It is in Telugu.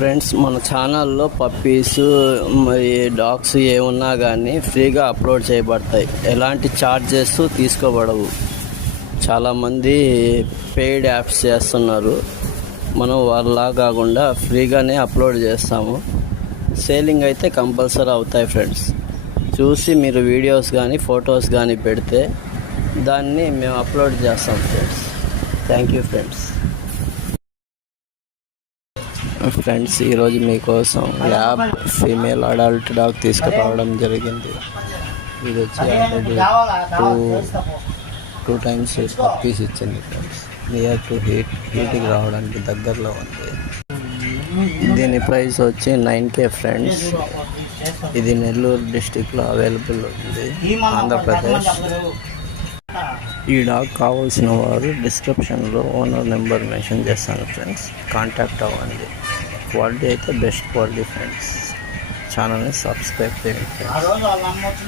ఫ్రెండ్స్, మన ఛానల్లో పప్పీస్ మరి డాగ్స్ ఏమున్నా కానీ ఫ్రీగా అప్లోడ్ చేయబడతాయి. ఎలాంటి ఛార్జెస్ తీసుకోబడవు. చాలామంది పెయిడ్ యాప్స్ చేస్తున్నారు. మనం వాళ్ళలా కాకుండా ఫ్రీగానే అప్లోడ్ చేస్తాము. సేలింగ్ అయితే కంపల్సరీ అవుతాయి ఫ్రెండ్స్. చూసి మీరు వీడియోస్ కానీ ఫొటోస్ కానీ పెడితే దాన్ని మేము అప్లోడ్ చేస్తాం ఫ్రెండ్స్. Thank you friends. ఈరోజు మీకోసం ల్యాబ్ ఫీమేల్ అడల్ట్ డాగ్ తీసుకురావడం జరిగింది. ఇది వచ్చి ఆల్రెడీ టూ టైమ్స్ పప్పీస్ ఇచ్చింది ఫ్రెండ్స్. నియర్ టు హీట్కి రావడానికి దగ్గరలో ఉంది. దీని ప్రైస్ వచ్చి 9K ఫ్రెండ్స్. ఇది నెల్లూరు డిస్టిక్లో అవైలబుల్ ఉంది, ఆంధ్రప్రదేశ్. ఈ డాగ్ కావాల్సిన వారు డిస్క్రిప్షన్లో ఓనర్ నెంబర్ మెన్షన్ చేస్తాను ఫ్రెండ్స్. కాంటాక్ట్ అవ్వండి. క్వాలిటీ అయితే బెస్ట్ క్వాలిటీ ఫ్రెండ్స్. ఛానల్ని సబ్స్క్రైబ్ చేయండి ఫ్రెండ్స్.